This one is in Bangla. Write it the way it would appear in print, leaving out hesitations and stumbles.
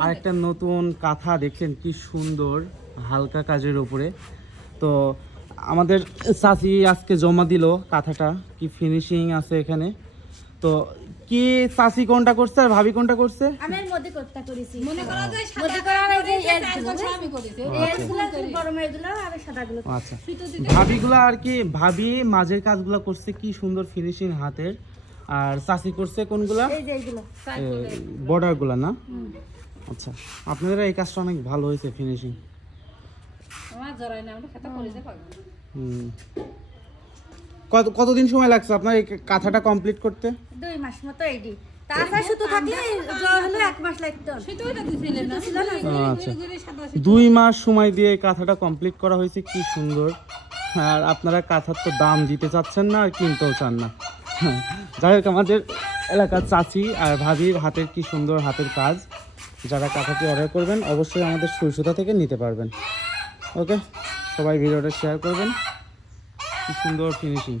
আর একটা নতুন কাঁথা দেখছেন কি সুন্দর হালকা কাজের উপরে। তো আমাদের চাচি আজকে জমা দিল কাঁথাটা, কি ফিনিশিং আছে এখানে। তো কি চাচি কোনটা করছে আর ভাবি কোনটা করছে? আমি এর মধ্যে কোটটা করেছি। মনে করা যায় মধ্যে করা হয় যে আমি করেছি। এগুলো গরমের গুলো আর সাদাগুলো। আচ্ছা, ভাবিগুলো আর কি, ভাবি মাঝের কাজগুলো করছে কি সুন্দর ফিনিশিং হাতের, আর চাচি করছে কোনগুলা? এই যে এগুলো বর্ডারগুলা না? আচ্ছা, আপনাদের এই কাজটা অনেক ভালো হয়েছে ফিনিশিং। আমার জরাই না, আমরা খাতা করেছে পাগল। কতদিন সময় লাগছে আপনার এই কাঁথাটা কমপ্লিট করতে? 2 মাস মতো এইডি। তাছাড়া শুধু থাকলে জ্বর হলো 1 মাস লাগতো। সুতোটা দিছিলেন না? আচ্ছা, 2 মাস সময় দিয়ে এই কাঁথাটা কমপ্লিট করা হয়েছে, কি সুন্দর। আর আপনারা কাঁথার তো দাম দিতে চাচ্ছেন না আর কিনতেও চান না। যাই হোক, আমাদের এলাকার চাচি আর ভাবির হাতের কি সুন্দর হাতের কাজ। যারা কাঁথাটি অর্ডার করবেন অবশ্যই আমাদের সুইসুতা থেকে নিতে পারবেন। ওকে, সবাই ভিডিওটা শেয়ার করবেন। কি সুন্দর ফিনিশিং।